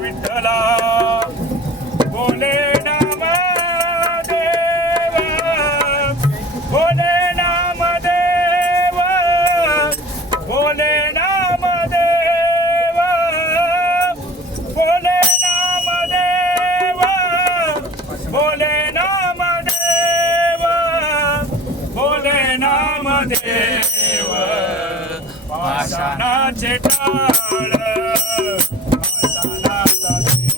विठ्ठला. बोले नाम देवा बोले नाम देवा बोले नाम देवा बोले नाम देवा बोले नाम देवा बोले नाम देवा पाषाणाचे टाळ.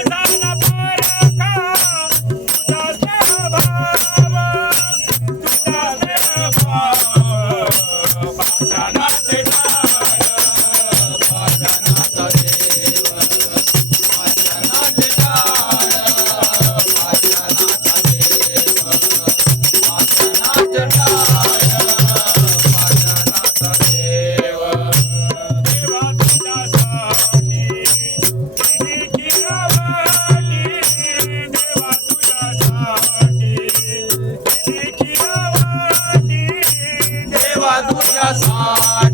Gaza! do Brasil.